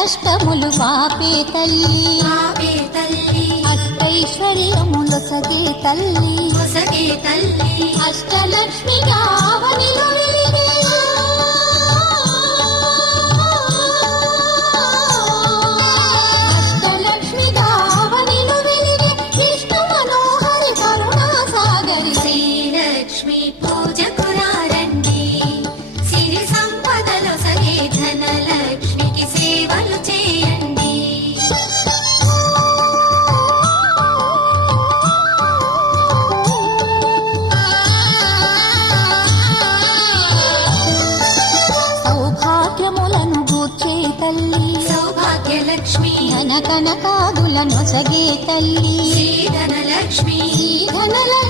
కష్టములు పాపే తల్లి అష్టైశ్వర్యములొసగే తల్లి అష్టలక్ష్మిగా అవనిలో వెలిగే అష్టలక్ష్మిగా అవనిలో వెలిగే విష్ణు మనోహరి కరుణా సాగరి శ్రీలక్ష్మి పూజకు రండి సిరి సంపదలొసగే ధనలక్ష్మికి సేవలు చేయండి. సౌభాగ్యములను గూర్చే తల్లి సౌభాగ్యలక్ష్మి ధన కనకాదులను సగే తల్లి శ్రీ ధనలక్ష్మి ధనలక్ష్మి